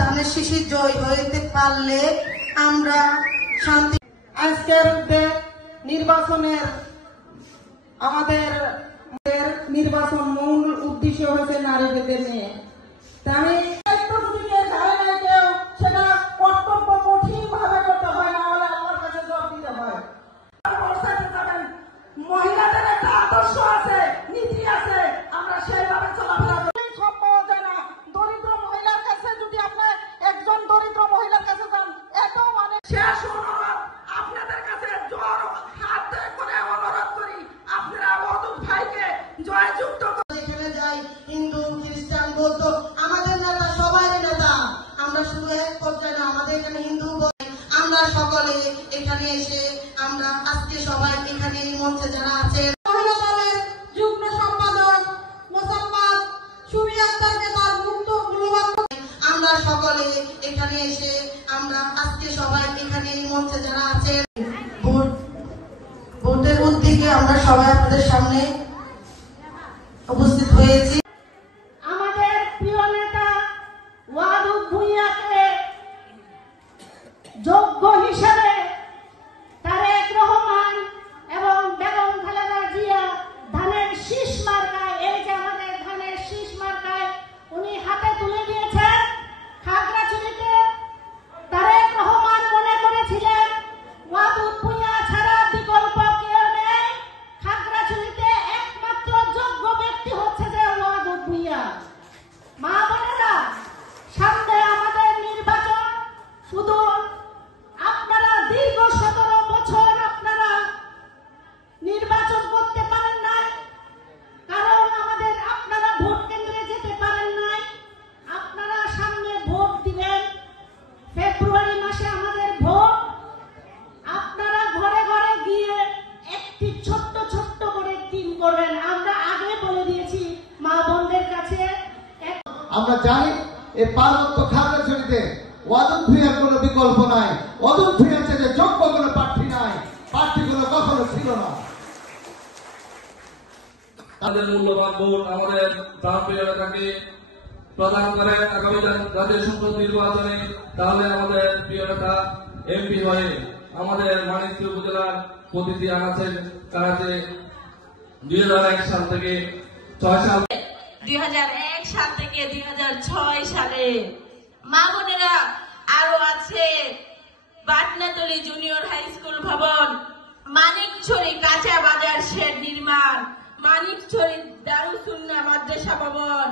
ধানের শীষে জয় হইতে পারলে আমরা শান্তি। আজকের নির্বাচনের আমাদের নির্বাচন মূল উদ্দেশ্য হয়েছে নারীদের নিয়ে। আমি সেটা কর্তব্য কঠিন ভাবে করতে হয়, না হলে আমার কাছে জবাব দিতে হয়। মহিলাদের একটা আদর্শ আছে, নীতি আছে, আমরা সেইভাবে চলাফেরা করি। সব পাওয়া যায় না। দরিদ্র মহিলার কাছে যদি আপনি একজন দরিদ্র মহিলার কাছে যান, এত মানে শেষ অনুরোধ আপনাদের কাছে জোর হাত করে অনুরোধ করি, আপনারা অদূত ভাইকে জয়যুক্ত। যেখানে যাই হিন্দু খ্রিস্টান বৌদ্ধ আমাদের নেতা সবাই নেতা, আমরা শুধু এক পর্যায়ে না, আমাদের এখানে হিন্দু আমরা সকলে এখানে এসে আমরা আজকে সবাই এখানে এই মঞ্চে যারা আছেন মহিলা দলের যুগ্ম সম্পাদক মোসাম্মদ সুবি আক্তারকে তার মুক্ত মূল্যবান আমরা সকলে এখানে এসে আমরা আজকে সবাই এখানে এই মঞ্চে যারা আছেন ভোটের উদ্যোগে আমরা সবাই আপনাদের সামনে উপস্থিত হয়েছি। আমাদের প্রিয় নেতা ওয়াদুদ ভূঁইয়াকে যোগ্য হিসেবে তারেক রহমান এবং বেগম খালেদা জিয়া ধানের শীষ মার্কায়, এই যে আমাদের ধানের শীষ মার্কায় উনি হাতে তুলে দিয়েছেন। খাগড়াছড়িতে তারেক রহমান মনে করেছিলেন ওয়াদুদ ভূঁইয়া ছাড়া বিকল্প কেউ নেই, খাগড়াছড়িতে একমাত্র যোগ্য ব্যক্তি হচ্ছে যে ওয়াদুদ ভূঁইয়া। মা বোনেরা, সামনে আমাদের নির্বাচন, শুধু আপনারা দীর্ঘ 17 বছর আপনারা নির্বাচন করতে পারেন নাই, কারণ আমাদের আপনারা ভোট কেন্দ্রে যেতে পারেন নাই। আপনারা সামনে ভোট দিবেন, ফেব্রুয়ারি মাসে আমাদের ভোট। আপনারা ঘরে ঘরে গিয়ে একটি ছোট্ট ছোট্ট করে টিম করবেন। আমরা আগে বলে দিয়েছি মা বোনদের কাছে। আমরা জানি এই পার্বত্য খাগড়াছড়িতে ওয়াদুদ ভূঁইয়ার কোনো বিকল্প নাই। ওয়াদুদ ভূঁইয়ার চেয়ে যোগ্য কোনো প্রার্থী নাই, প্রার্থীগুলো কখনো ছিল না। তাদের মূল্যবান ভোট আমাদের প্রাণপ্রিয় নেতাকে প্রদান করেন আগামী জাতীয় সংসদ নির্বাচনে, তাহলে আমাদের প্রিয় নেতা এমপি হয়ে আমাদের মানিকচর উপজেলার প্রতিটি আনাচে কানাচে 2001 সাল থেকে 6 সাল 2001 সাল থেকে 2006 সালে মা বোনেরা আরো আছে বাটনাতলী জুনিয়র হাই স্কুল ভবন, মানিকছড়ি কাঁচা বাজার শেড নির্মাণ, মানিকছড়ি দারুস সুন্নাহ মাদ্রাসা ভবন।